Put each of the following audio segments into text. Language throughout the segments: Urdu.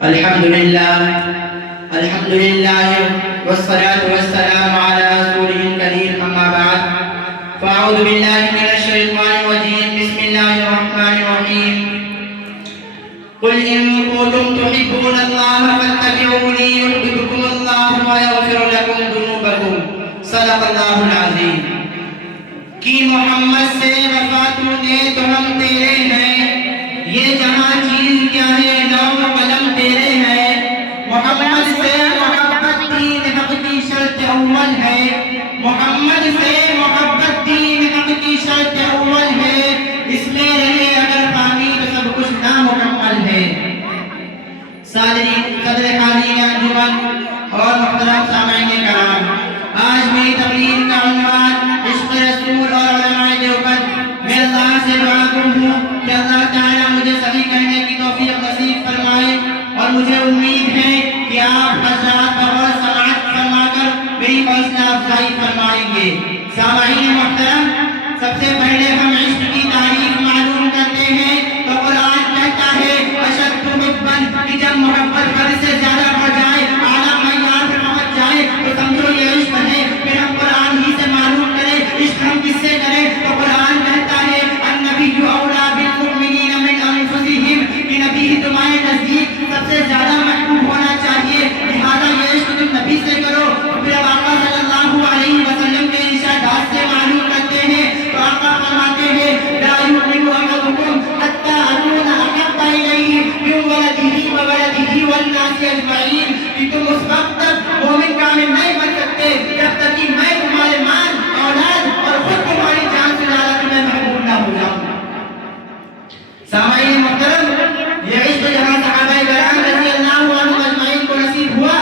الحمد لله والصلاة والسلام على رسوله الكريم أما بعد فأعوذ بالله من الشيطان الرجيم بسم الله الرحمن الرحيم قل إن كنتم تحبون الله فاتبعوني يحببكم الله ويغفر لكم ذنوبكم صدق الله العظيم کہ محمد سے وفا تو نے تو ہم تیرے ہیں یہ جہاں چیز کیا ہے لوح و قلم تیرے ہیں محمد سے محبت دین حق کی شرط اول ہے محمد سے محبت دین حق کی شرط اول ہے اس میں رہے اگر پانی تو سب کچھ نامکمل ہے صدر حاضرین انجمن اور محترم سامعین کرام آج میری تقریر کا عنوان عشق رسول اور علماء دیوبند میں اللہ سے دعا کروں کہ اللہ تعالیٰ مجھے صحیح کہنے کی توفیق نصیب فرمائے اور مجھے امید ہے کہ آپ حضرات بغور سماعت فرما کر میری حوصلہ افزائی فرمائیں گے سامعین محترم سب سے پہلے ہم عشق کی تعریف معلوم کرتے ہیں تو قرآن کہتا ہے اشد حبا کہ جب محبت حد سے زیادہ بڑھ جائے اعلیٰ معیار پر پہنچ جائے تو سمجھو یہ عشق ہے پھر ہم قرآن ہی سے معلوم کریں عشق ہم کس سے کریں تو قرآن کہتا ہے النبی اولیٰ بالمؤمنین من انفسہم کہ نبی تمہارے نزدیک سب سے زیادہ محبوب ہونا چاہیے لہذا یہ عشق تم نبی سے کرو پھر اب آقا صلی اللہ علیہ وسلم کے ارشادات سے معلوم کرتے ہیں تو آقا فرماتے ہیں لا یؤمن احدکم حتی اکون احب الیہ من ولدہ وولدہ والناس اجمعین کہ تم اس وقت تک مومن کامل نہیں بن سکتے جب تک کہ میں تمہارے مال اولاد اور خود تمہاری جان سے زیادہ تمہیں محبوب نہ ہو جاؤں سامعین محترم یہ عشق جہاں صحابہ کرام رضی اللہ عنہم اجمعین کو نصیب ہوا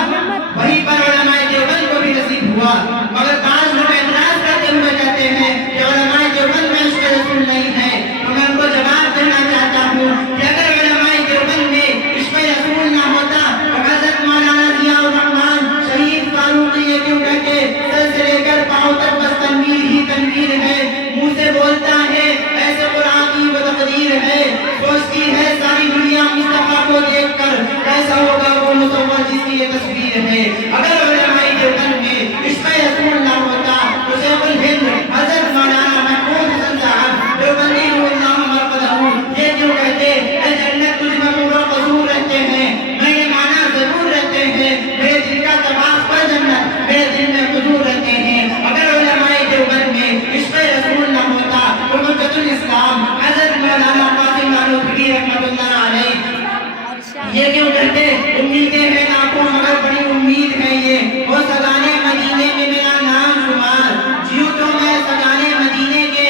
وہیں پر علماء دیوبند کو بھی نصیب ہوا مگر بعض لوگ اعتراض کرتے ہوئے کہتے ہیں کہ علماء دیوبند میں عشق رسول نہیں ہے تو میں ان کو جواب دینا چاہتا ہوں کہ اگر علماء دیوبند میں عشق رسول نہ ہوتا تو حضرت مولانا ضیاء الرحمن شہید فاروق یہ کیوں کہتے سر سے لے کر پاؤں تک بس تنویر ہی تنویر ہے منہ سے بولتا ہے ایسے قرآن کی وہ تقدیر ہے سوچتی ہے ساری دنیا مصطفیٰ کو دیکھ کر کیسا ہوگا وہ مصور جس کی یہ تصویر ہے اگر علماء دیوبند میں عشق رسول نہ ہوتا تو شیخ الہند حضرت مولانا محمود حسن صاحب دیوبندی اللہ مرقدہ یہ کیوں کہتے اے جنت تجھ میں نور و قصور رہتے ہیں میں نے مانا ضرور رہتے ہیں میرے دل کا طواف پر جنت میرے دل میں حضور رہتے ہیں اگر علماء دیوبند میں عشق رسول نہ ہوتا تو حجت الاسلام حضرت مولانا قاسم نانوتوی رحمۃ اللہ علیہ یہ کیوں کہتے امیدیں ہیں لاکھوں مگر بڑی امید ہے یہ وہ سگانے مدینے میں میرا نام شمار جیو تو میں سگانے مدینے کے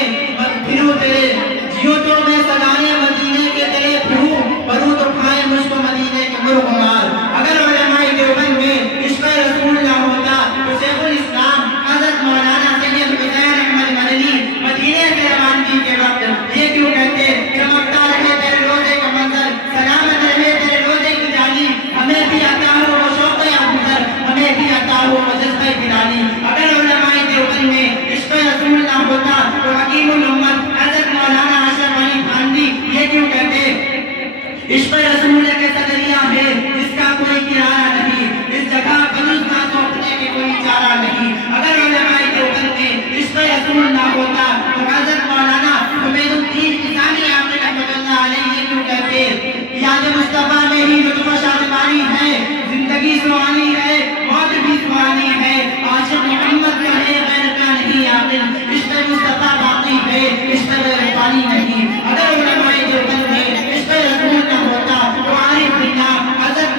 پھروں تیرے جیو تو میں سگانے مدینے کے تیرے پھروں پروں تو کھائے مجھ کو مدینے کے مرغ مار اگر علماء دیوبند میں عشق رسول نہ ہوتا تو شیخ الاسلام حضرت مولانا سید حسین احمد مدنی مدینے سے روانگی کے وقت یہ کیوں کہتے چمکتا رہے تیرے روزے کا منظر سلامت رہے تیرے روزے کی جالی ہمیں بھی عطا ہو وہ شوق ابوذر ہمیں بھی عطا ہو وہ جذبہ بلالی اگر علماء دیوبند میں عشق رسول نہ ہوتا تو حکیم الامت حضرت مولانا اشرف علی تھانوی یہ کیوں کہتے عشق رسول ایک ایسا دریا ہے جس کا کوئی کنارہ نہیں اس جگہ بلوز نہ سوکھنے کے کوئی چارہ نہیں اگر علماء دیوبند میں عشق رسول نہ ہوتا تو حضرت مولانا حمید الدین کسانی آپ رحمۃ اللہ علیہ یہ کیوں کہتے یاد مصطفیٰ میں ہی لطف و شادمانی ہے زندگی سہانی ہے موت بھی سہانی ہے عاشق محمد کا ہے غیر کا نہیں عاقل عشق مصطفیٰ باقی ہے عشق غیر پانی نہیں اگر علماء دیوبند میں عشق رسول نہ ہوتا تو عارف باللہ حضرت